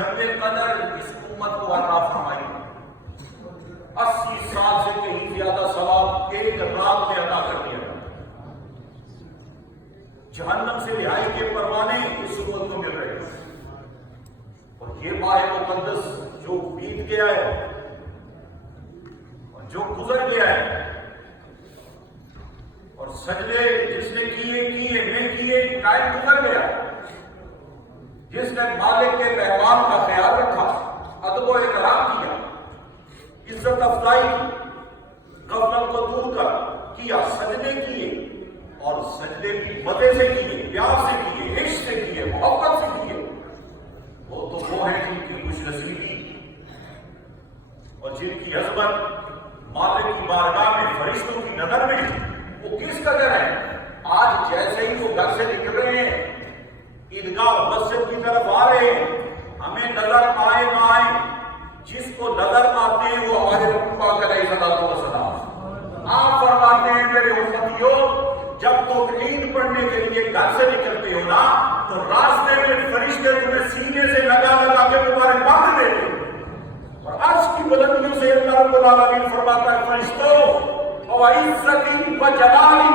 شب قدر اس امت کو عطا فرمائی. 80 سال سے کہیں زیادہ ثواب ایک رات میں عطا کر دیا. جہنم سے رہائی کے پروانے اس امت کو مل رہے ہیں. اور یہ ماہ مقدس جو بیت گیا ہے اور جو گزر گیا ہے اور سجدے جس نے کیے نہیں کیے ٹائم گزر گیا. جس نے مالک کے پیغام کا خیال رکھا، ادب و احترام کیا، عزت افزائی غفلت کو دور کر کیا، سجدے کیے اور سجدے بھی مزے سے کیے، پیار سے کیے، عشق سے کیے، محبت سے کیے، وہ تو وہ ہیں جن کی خوش نصیبی اور جن کی عظمت مالک کی بارگاہ میں فرشتوں کی نظر میں وہ کس قدر ہے. آج جیسے ہی وہ گھر سے نکل رہے ہیں، عیدگاہ مسجد کی طرف آ رہے ہیں، ہمیں نظر آئے نہ آئے، جس کو نظر آتے ہیں وہ ہمارے رسول پاک علیہ الصلوۃ والسلام. آپ فرماتے ہیں میرے امتیوں، جب تم عید پڑھنے کے لیے گھر سے نکلتے ہو نا تو راستے میں فرشتے تمہیں سینے سے لگا کے تمہارے باندھ دیتے اور عرش کی بلندیوں سے اللہ رب العالمین فرماتا ہے فرشتوں وعزتی وجلالی،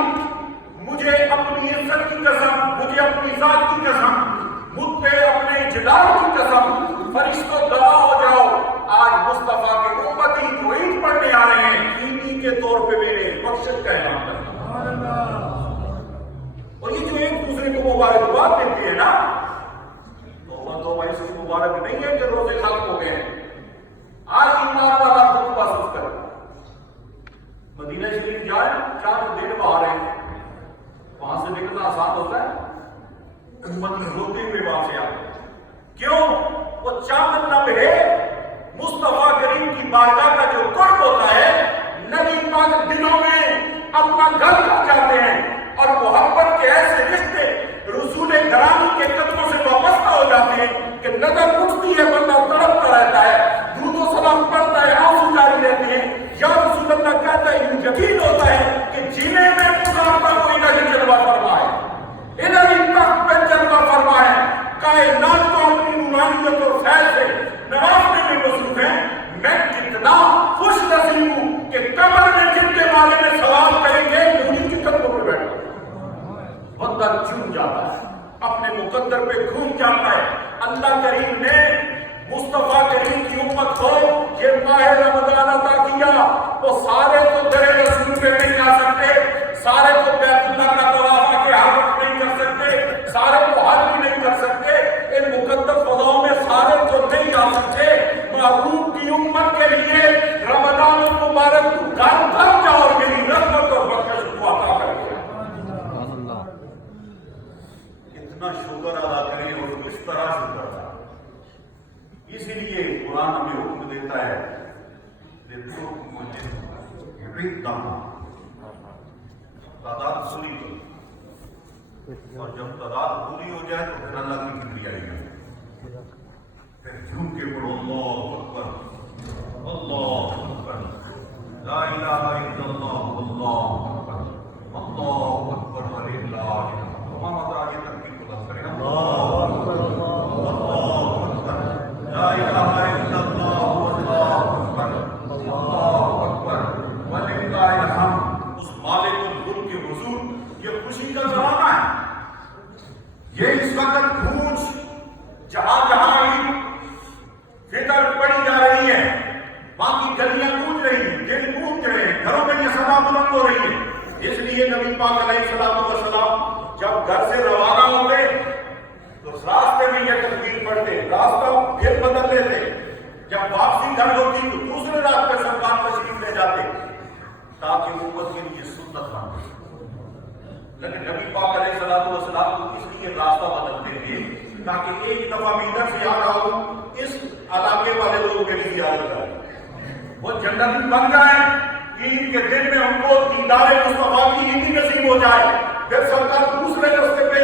مجھے اپنی عزت کی قسم، مجھے اپنی ذات کی قسم، مجھ پہ اپنے جلال کی قسم، فرشتوں دعا ہو جاؤ آج مصطفیٰ کے امتی جو عید پڑھنے آ رہے ہیں عیدی کے طور پہ میرے بخشش کا اعلان کریں. اور یہ جو ایک دوسرے کو مبارکباد دیتے ہیں نا تو بھائی سے مبارک نہیں ہے کہ روزے ختم ہو گئے ہیں. آج ایمان والا دکھ محسوس کرے. مدینہ شریف جائیں 4 دن باہر ہیں، وہاں سے نکلنا آسان ہوتا ہے، امت روتے ہوئے وہاں سے آتے. کیوں؟ وہ چاند لمحے مصطفیٰ کریم کی بارگاہ کا جو قرب ہوتا ہے، نبی پاک دلوں میں اپنا گھر کر جاتے ہیں اور محبت کے ایسے رشتے رسول گرامی کے قدموں سے وابستہ ہو جاتے ہیں کہ نظر اٹھتی ہے بندہ تڑپتا رہتا ہے، درود و سلام پڑھتا ہے، آنسو جاری رہتے ہیں. یا رسول اللہ کہتا ہے یقین ہوتا ہے کہ جینے میں خدا کا کوئی نہیں جلوہ فرمائے، الہی تخت پہ جلوہ فرمائے، کائنات کو اپنی نورانیت اور فیض سے نوازنے میں مصروف ہیں. میں کتنا خوش نصیب ہوں کہ قبر میں جن کے بارے میں سوال کریں گے نوری کی قدموں پہ بیٹھا بندہ جھوم جاتا ہے، اپنے مقدر پہ گھوم جاتا ہے. اللہ کریم نے مصطفیٰ کریم کی امت کو یہ ماہ رمضان عطا کیا. وہ سارے تو در رسول پہ نہیں جا سکتے، سارے تو بیت اللہ کا طواف کے ہر وقت نہیں کر سکتے، سارے تو حج بھی نہیں کر سکتے، ان مقدس فضاؤں میں سارے تو نہیں جا سکتے. محبوب کی امت کے لیے رمضان المبارک گھر گھر جاؤ اور میری رحمت اور بخشش کو عطا کر دیا. کتنا شکر ادا کریں اور کس طرح شکر ادا. اسی لیے قرآن ہمیں حکم دیتا ہے تعداد پوری کرو، اور جب تعداد پوری ہو جائے تو پھر اللہ کی کبریائی ہے، پھر جھوم کے پڑھو اللہ اکبر اللہ اکبر لا الہ الا اللہ اللہ اکبر اللہ اکبر وللہ الحمد. تمام آگے ترکیب بلند کریں اللہ اکبر اللہ اکبر لا الہ الا اللہ اللہ اکبر اللہ اکبر وللہ الحمد. اس مالک الملک کے حضور یہ خوشی کا زمانہ ہے. یہ اس وقت گونج جہاں جہاں فطر پڑی جا رہی ہے، وہاں کی گلیاں گونج رہی ہیں، دل گونج رہے ہیں، گھروں میں یہ صدا بلند ہو رہی ہے. اس لیے نبی پاک علیہ الصلوۃ والسلام جب گھر سے روانہ ہوتے تو راستے میں یہ تکبیر پڑھتے، راستہ پھر بدل لیتے. جب واپسی گھر ہوتی تو دوسرے راستے سرکار تشریف لے جاتے تاکہ امت کے لیے سنت بن جائے. لیکن نبی پاک علیہ الصلوۃ والسلام کو اس لیے راستہ بدلتے تھے تاکہ ایک دفعہ ادھر سے آ رہا ہوں اس علاقے والے لوگ میری زیارت کریں، وہ جنتی بن جائیں، عید کے دن میں ہم کو دیدار مصطفیٰ کی عیدی نصیب ہو جائے. پھر سرکار دوسرے راستے پہ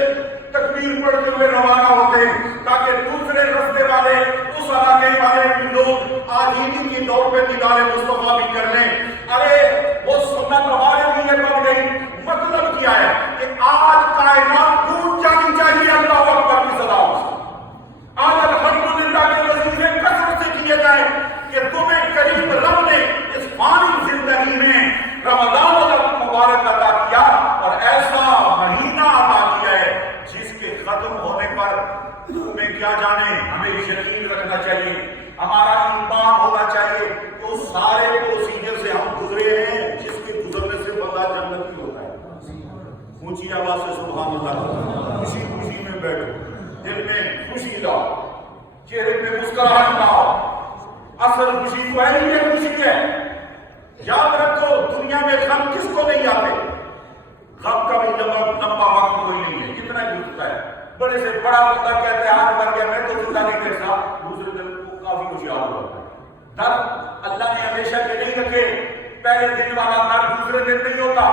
تکبیر پڑھتے ہوئے روانہ ہوتے ہیں تاکہ دوسرے راستے والے اس علاقے والے بھی لوگ آج عیدی کے طور پہ دیدار مصطفیٰ بھی کر لیں. ارے وہ سنت ہمارے لیے بن گئی. مطلب کیا ہے کہ آج کائنات ڈوب جانی چاہیے اللہ اکبر کی صدا سے. آج الحمدللہ کے کرنا چاہیے، ہمارا ایمان ہونا چاہیے کہ اس سارے پروسیجر سے ہم گزرے ہیں جس کے گزرنے سے بندہ جنت کی ہوتا ہے۔ اونچی آواز سے سبحان اللہ، خوشی خوشی میں بیٹھو، دل میں خوشی لاؤ، چہرے پہ مسکراہٹ لاؤ۔ اصل خوشی تو ہے ہی یہ خوشی ہے۔ یاد رکھو دنیا میں غم کس کو نہیں آتے؟ غم کا بھی لمبا وقت کوئی نہیں ہے، کتنا گزرتا ہے۔ بڑے سے بڑا بندہ کہتے ہیں ہاتھ بھر گیا میں تو زندہ نہیں دیکھ سکتا، دوسرے دن کو کافی کچھ یاد ہوتا ہے۔ درد اللہ نے ہمیشہ کے نہیں رکھے، پہلے دن والا درد دوسرے دن نہیں ہوتا۔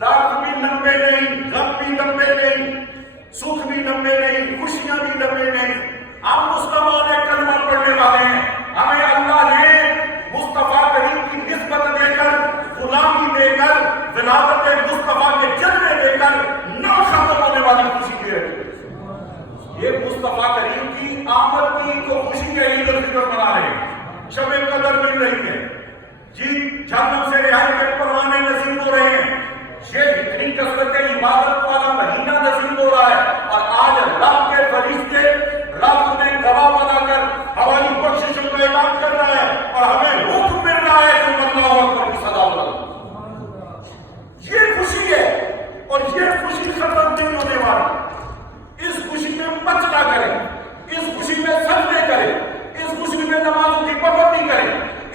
درد بھی لمبے نہیں، غم بھی لمبے نہیں، سکھ بھی لمبے نہیں، خوشیاں بھی لمبے نہیں۔ ہم مسلمان کلمہ پڑھنے والے ہیں، ہمیں اللہ نے مصطفیٰ کریم کی نسبت دے کر، غلامی دے کر، ولادت مصطفیٰ کے جلوے دے کر نہ ختم ہونے والی خوشی دے رکھی۔ یہ مصطفیٰ کریم کی آمد کی تو خوشی کے عید الفطر منا رہے ہیں، شب قدر مل رہی ہے جی، جہنم سے رہائی کے پروانے نصیب ہو رہے ہیں، یہ اتنی کثرت عبادت والا مہینہ نصیب ہو رہا ہے، اور آج رب کے فرشتے رب میں گواہ بنا کر ہماری بخششوں کا اعلان کر رہا ہے، اور ہمیں حکم مل رہا ہے کہ اللہ اکبر کی صدا کرو۔ یہ خوشی ہے، اور یہ خوشی ختم نہیں ہونے والی۔ اس خوشی میں مچنا کریں، اس خوشی میں سجدے کریں، اس خوشی میں نمازوں کی پابندی کریں،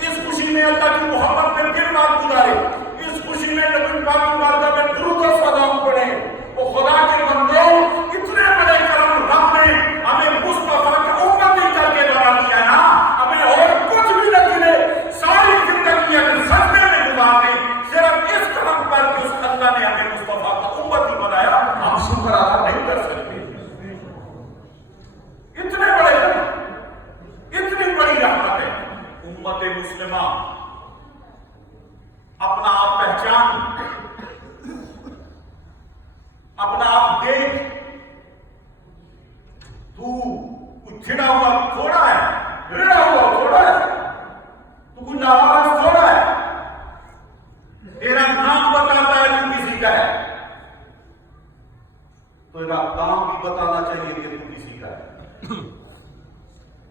اس خوشی میں اللہ کی محبت میں دن رات گزارے، اس خوشی میں نبی پاک کی بارگاہ میں درود و سلام پڑھیں۔ وہ خدا کے بندوں، اتنے بڑے کرم رب نے ہمیں مصطفیٰ کی امتی کر کے بنا دیا نا، ہمیں اور کچھ بھی نہ ملے، ساری زندگی اگر سجدے میں گزار دیں صرف اس کرم پر کہ اس اللہ نے ہمیں مصطفیٰ کا امتی بنایا، ہم شکر ادا نہیں کر سکتے۔ اتنے بڑے کرم، اتنی بڑی رحمت ہے۔ امت مسلمہ اپنا آپ پہچان، اپنا آپ دیکھ، تو کچھ چھڑا ہوا تھوڑا ہے، ہڑا ہوا تھوڑا ہے، تو کچھ ناراض تھوڑا ہے، تیرا نام بتاتا ہے تو کسی کا ہے، تو تیرا کام بھی بتانا چاہیے کہ تو کسی کا ہے۔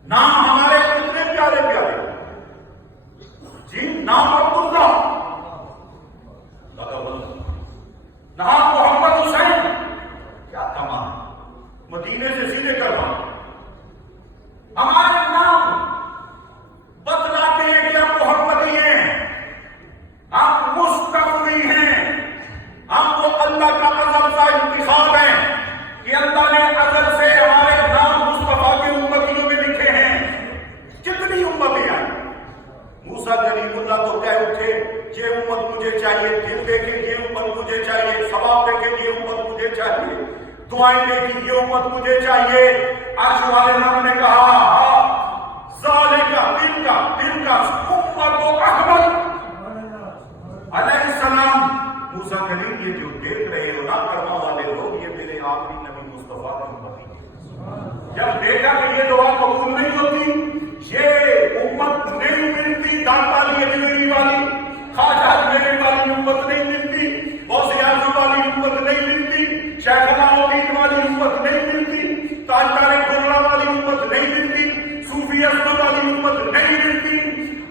نام ہمارے کتنے پیارے پیارے جی، نام عبداللہ، نام محمد حسین، کیا کمال، مدینے سے سیدھے کروا ہمارے نام بتلاتے ہیں کہ ہم محمدی ہیں، ہم مصطفی ہیں، ہم وہ اللہ کا ازل کا انتخاب ہے کہ اللہ نے ازل سے ہمارے نام مصطفیٰ کے امتیوں میں لکھے ہیں۔ کتنی امتیں آئی، موسیٰ کلیم اللہ تو کہہ اٹھے یہ امت مجھے چاہیے، دل دیکھے یہ امت مجھے چاہیے، ثواب دیکھے یہ امت مجھے چاہیے، دعائیں دیکھی یہ امت مجھے چاہیے۔ عرش والے رب نے کہا ذالک دل کا امت احمد علیہ السلام، موسیٰ کلیم یہ جو دیکھ رہے ہو نا کرما والے لوگ، یہ میرے آخری نبی مصطفیٰ کی امت ہے۔ جب دیکھا کہ یہ دعا قبول نہیں ہوتی، یہ امت نہیں ملتی، دانتا لیے دلوی والی، خواجہ میرے والی امت نہیں ملتی، غوث اعظم والی امت نہیں ملتی، شیخ الدین والی امت نہیں ملتی، تاجدار گرلا والی امت نہیں ملتی، صوفی اسلم والی امت نہیں ملتی،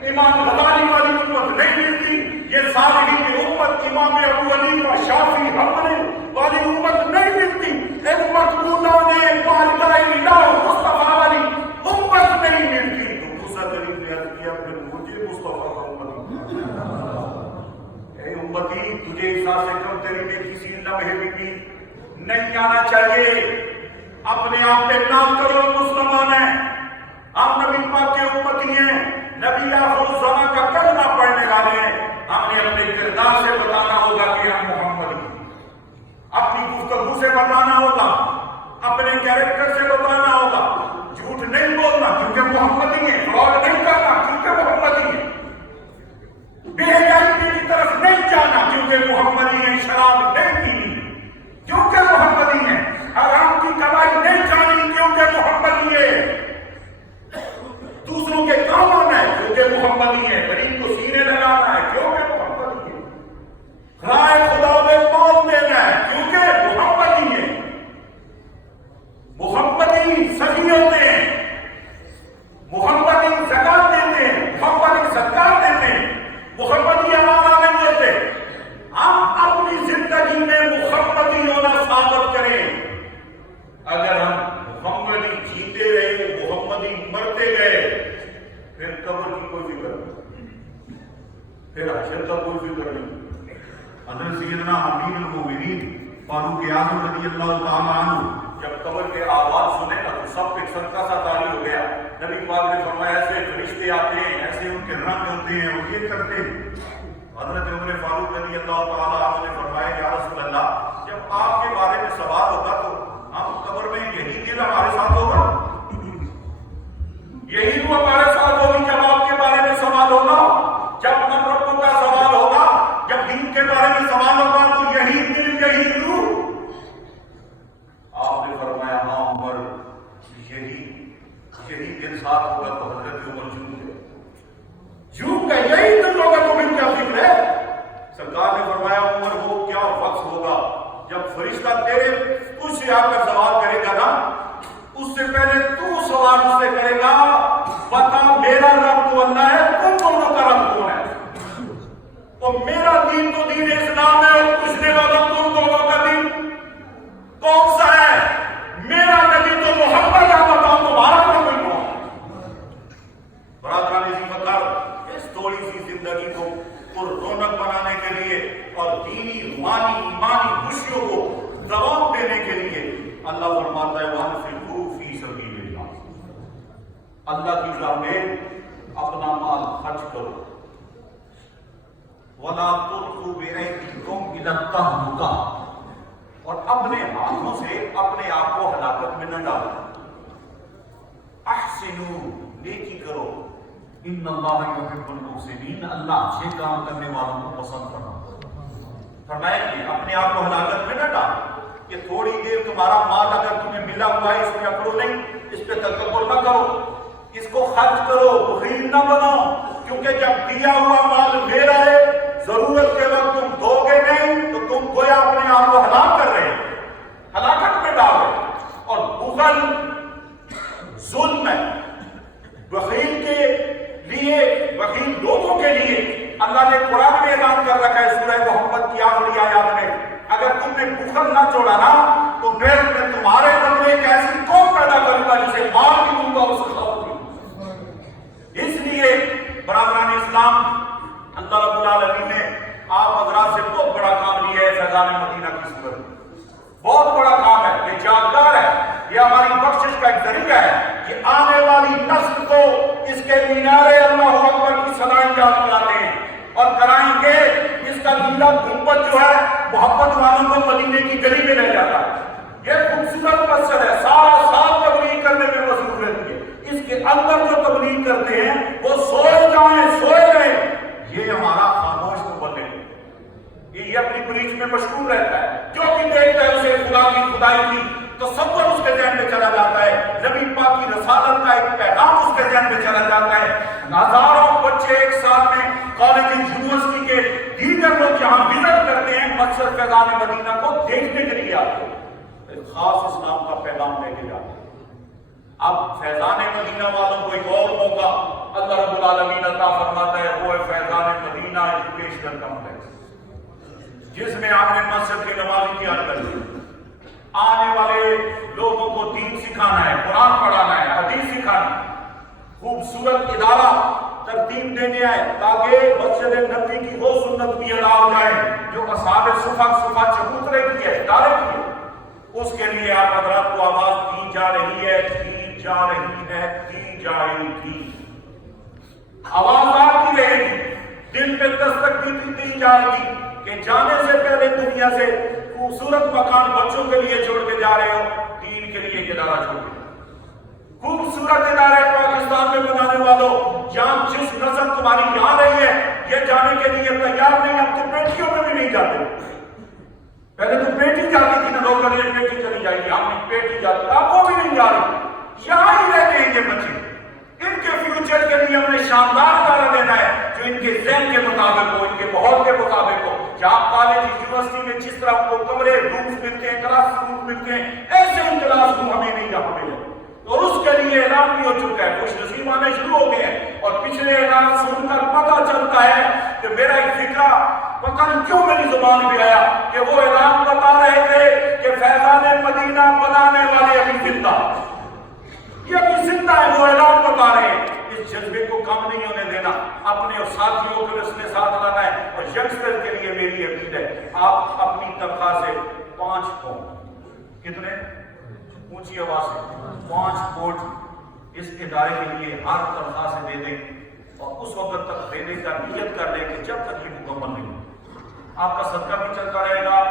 امام غزالی والی امت نہیں ملتی، یہ صالحین کی امت امام ابو حنیفہ شافعی حنبلی والی امت نہیں ملتی، ایک مقبولہ نے والدہ الہ مصطفیٰ والی امت نہیں ملتی۔ تو موسیٰ کلیم نے عرض کیا پھر مجھے مصطفیٰ کا امت، اے امتی تجھے احساس سے کم تری نے کسی لمحے بھی نہیں آنا چاہیے، اپنے آپ پہ ناز کرو، مسلمان ہیں ہم، نبی پاک کے امتی ہیں، نبی آخر الزمان کا کلمہ پڑھنے والے ہیں، ہم نے اپنے کردار سے بتانا ہوگا کہ ہم محمد ہیں، اپنی گفتگو سے بتانا ہوگا، اپنے کیریکٹر سے بتانا ہوگا، جھوٹ نہیں بولنا کیونکہ محمدی ہیں، فراڈ نہیں کرنا کیونکہ محمدی ہیں، بے حیائی کی طرف نہیں جانا کیونکہ محمدی ہیں، شراب نہیں پینی کیونکہ محمدی ہیں، حرام کی کمائی نہیں جانی کیونکہ محمدی ہے، دوسروں کے کام آنا ہے کیونکہ محمدی ہے، غریب کو سینے لگانا ہے کیونکہ محمدی ہے، رائے خدا میں پاؤں دینا ہے کیونکہ محمدی ہے۔ محمدی صحیح ہوتے ہیں، محمدی زکات دیتے ہیں، محمدی صدقات دیتے ہیں، محمدی امانہ نہیں لیتے۔ ہم اپنی زندگی میں محمدی ہونا ثابت کریں۔ اگر ہم محمدی جیتے رہے، محمدی مرتے گئے، پھر قبر کی کوئی فکر نہیں، پھر حشر کا کوئی فکر نہیں۔ حضرت سیدنا امیر المومنین فاروق اعظم رضی اللہ تعالیٰ عنہ جب قبر کے آواز سنے نا تو سب ایک صدقہ سا طاری ہو گیا۔ نبی پاک نے فرمایا ایسے فرشتے آتے ہیں، ایسے ان کے رنگ ہوتے ہیں اور یہ کرتے ہیں۔ حضرت عمر فاروق رضی اللہ تعالیٰ عنہ نے فرمایا یا رسول اللہ، جب آپ کے بارے میں سوال ہوگا تو ہم قبر میں یہی دل ہمارے ساتھ ہوگا، یہی روح ہمارے ساتھ ہوگی جب آپ کے بارے میں سوال ہوگا، جب من رب کا سوال ہوگا، جب دین کے بارے میں سوال ہوگا تو یہی دل یہی روح۔ آپ نے فرمایا ہاں عمر، یہی دل ساتھ ہوگا تو حضرت عمر جھوم گئے، یہی دل ہوگا تو پھر کیا فکر ہے؟ سرکار نے فرمایا عمر وہ کیا وقت ہوگا جب فرشتہ تیرے تجھ سے آ کر سوال کرے گا نا، اس سے پہلے تو سوال اس سے کرے گا بتا میرا رب تو اللہ ہے، تم دونوں کا رب کون ہے؟ اور میرا دین تو دین اسلام ہے اور پوچھنے والا تم دونوں کا دین کون سا ہے؟ میرا نبی تو محمد ہے، بتاؤ تمہارا نبی کون ہے؟ برادران عزیز مقدار، اس تھوڑی سی زندگی کو پر رونق بنانے کے لیے اور دینی روحانی ایمانی خوشیوں کو دوام دینے کے لیے اللہ فرماتا ہے وَأَنفِقُوا فِي سَبِيلِ اللَّهِ، اللہ کی راہ میں اپنا مال خرچ کرو۔ وَلَا تُلْقُوا بِأَيْدِيكُمْ إِلَى التَّهْلُكَةِ، اور اپنے ہاتھوں سے اپنے آپ کو ہلاکت میں نہ ڈالو۔ احسنوا، نیکی کرو، ان اللہ یحب المحسنین، اللہ اچھے کام کرنے والوں کو پسند کرتا۔ فرمایا کہ اپنے آپ کو ہلاکت میں نہ ڈالو، کہ تھوڑی دیر تمہارا مال اگر تمہیں ملا ہوا ہے اس میں اکڑو نہیں، اس پہ تکبر نہ کرو، اس کو خرچ کرو، بخیل نہ بنو، کیونکہ جب دیا ہوا مال میرا ہے، ضرورت کے وقت تم دو گے نہیں تو تم گویا اپنے آپ کو ہلاک کر رہے ہیں، ہلاکت میں ڈال رہے ہیں۔ اور بخل ظلم ہے۔ بخیل کے لیے، بخیل لوگوں کے لیے اللہ نے قرآن میں اعلان کر رکھا ہے سورہ محمد کی آخری آیات میں، اگر تم نے بخل نہ چھوڑا نا تو پھر میں تمہارے بدلے ایک ایسی قوم پیدا کروں گا جسے مار بھی دوں گا، اسے کھاؤ گی۔ اس لیے برادران اسلام، اللہ رب العالمین نے آپ حضرات سے بہت بڑا کام لیا ہے فیضان مدینہ کی صورت میں، بہت بڑا کام ہے، یہ جاندار ہے، یہ ہماری بخشش کا ایک ذریعہ ہے، یہ آنے والی نسل کو اس کے مینارے اللہ اکبر کی صدائیں یاد کراتے ہیں اور کرائیں گے۔ اس کا نیلا گنبد جو ہے محبت والوں کو مدینے کی گلی میں لے جاتا ہے، یہ خوبصورت مسجد ہے، سارا سال تبلیغ کرنے میں مصروف رہتی ہے، اس کے اندر جو تبلیغ کرتے ہیں وہ سوئے جائیں سوئے رہیں، یہ ہمارا خاموش مبلغ ہے، یہ اپنی بریچ میں مشغول رہتا ہے، جو بھی دیکھتا ہے اسے خدا کی خدائی کی تصور اس کے ذہن میں چلا جاتا ہے، نبی پاک کی رسالت کا ایک پیغام اس کے ذہن میں چلا جاتا ہے۔ ہزاروں بچے ایک سال میں کالج یونیورسٹی کے دیگر لوگ جہاں وزٹ کرتے ہیں مسجد فیضان مدینہ کو دیکھنے کے لیے آتے ہیں، ایک خاص اسلام کا پیغام لے کے جاتے ہیں۔ اب فیضان مدینہ والوں کو ایک اور موقع اللہ رب العالمین عطا فرماتا ہے، وہ ہے فیضان مدینہ ایجوکیشنل کمپلیکس، جس میں آپ نے مسجد کی نمازی تیار کر دی، آنے والے لوگوں کو دین سکھانا ہے، قرآن پڑھانا ہے، حدیث سکھانا ہے، خوبصورت ادارہ ترتیب دینے آئے تاکہ مسجد نبوی کی وہ سنت بھی ادا ہو جائے جو اصحاب صفا چبوترے کی ہے، ادارے کی ہے۔ اس کے لیے آپ حضرات کو آواز دی جا رہی ہے، دی جا رہی ہے، دی جائے گی، آواز آتی رہے گی، دل پہ دستک دی جائے گی کہ جانے سے پہلے دنیا سے خوبصورت مکان بچوں کے لیے چھوڑ کے جا رہے ہو، دین کے لیے ادارہ چھوڑ کے، خوبصورت ادارے پاکستان میں بنانے والوں، جہاں جس نسل تمہاری یہاں رہی ہے یہ جانے کے لیے تیار نہیں، اب تو بیٹیوں میں بھی نہیں جاتے، پہلے تو بیٹی جاتی تھی نا، لوگ کہتے ہیں بیٹی چلی جائے گی، ہم بیٹی جاتی، اب وہ بھی نہیں جا رہی، یہاں ہی رہتے ہیں یہ بچے، ان کے فیوچر کے لیے ہم نے شاندار ادارہ دینا ہے جو ان کے ذہن کے مطابق ہو، ان کے ماحول کے مطابق ہو، جہاں کالج یونیورسٹی میں جس طرح کو کمرے رومز ملتے ہیں، کلاس روم ملتے ہیں، ایسے ہی کلاس روم ہمیں نہیں یہاں ملے، اور اس کے لیے اعلان بھی ہو چکا ہے، خوش نصیب نصیب آنے شروع ہو گئے ہیں، اور پچھلے اعلان سن کر پتہ چلتا ہے کہ میرا ایک فکرہ پتہ نہیں کیوں میری زبان پہ آیا کہ وہ اعلان بتا رہے تھے کہ فیضان مدینہ بنانے والے ابھی زندہ، یہ ابھی زندہ ہے، وہ اعلان بتا رہے ہیں۔ اس جذبے کو کم نہیں ہونے دینا، اپنے اور ساتھیوں کو اس میں ساتھ لانا ہے۔ اور ینگسٹر کے لیے میری اپیل ہے، آپ اپنی تنخواہ سے 5 پاؤنڈ، کتنے؟ اونچی آواز سے 5 فوٹ اس ادارے کے لیے ہر تنخواہ سے دے دیں، اور اس وقت تک دینے کا نیت کر لیں کہ جب تک یہ مکمل نہیں ہو، آپ کا صدقہ بھی چلتا رہے گا،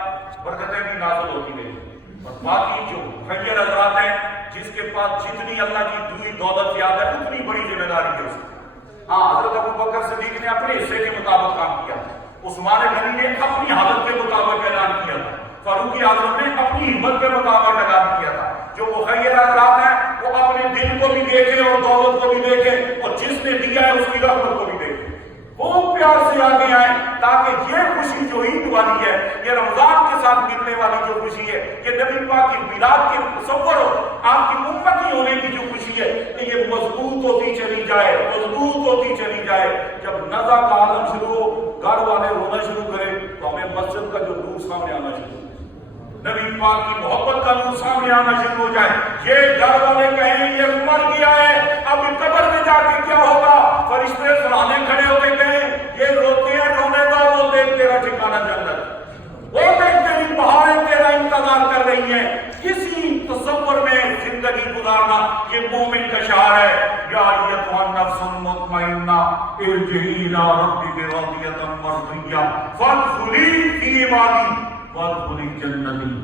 برکتیں بھی نازل ہوتی رہیں گی۔ اور باقی جو خیر حضرات ہیں، جس کے پاس جتنی اللہ کی دوئی دولت یاد ہے اتنی بڑی ذمہ داری ہے اس کی۔ ہاں، حضرت ابوبکر صدیق نے اپنے حصے کے مطابق کام کیا، عثمان غنی نے اپنی حالت کے مطابق اعلان کیا تھا، فاروق اعظم نے اپنی ہمت کے مطابق اعلان کیا تھا۔ جو مخیر حضرات ہیں وہ اپنے دل کو بھی دیکھیں اور دولت کو بھی دیکھیں، اور جس نے دیا ہے اس کی رحمت کو بھی دیکھیں، وہ پیار سے آگے آئیں، تاکہ یہ خوشی جو عید والی ہے، یہ رمضان کے ساتھ ملنے والی جو خوشی ہے، یہ نبی پاک کی میلاد کے تصور ہو، آپ کی امتی ہونے کی جو خوشی ہے، کہ یہ مضبوط ہوتی چلی جائے، مضبوط ہوتی چلی جائے۔ جب نزا کا عالم شروع ہو، گھر والے رونا شروع کریں، تو ہمیں مسجد کا جو نور سامنے آنا شروع ہو، نبی پاک کی محبت کا نور سامنے آنا شروع ہو جائے۔ یہ گھر والے کہیں یہ مر گیا ہے، اب قبر میں جا کے کیا ہوگا، فرشتے سرانے کھڑے ہوتے کہیں یہ روتے ہیں، رونے دو، وہ دیکھ تیرا ٹھکانہ جنت، وہ دیکھ تیری بہاریں تیرا انتظار کر رہی ہیں۔ کسی تصور میں زندگی گزارنا یہ مومن کا شعار ہے۔ یا ایتھا النفس المطمئنہ ارجعی الی ربک راضیۃ مرضیہ فادخلی فی عبادی وادخلی جنتی۔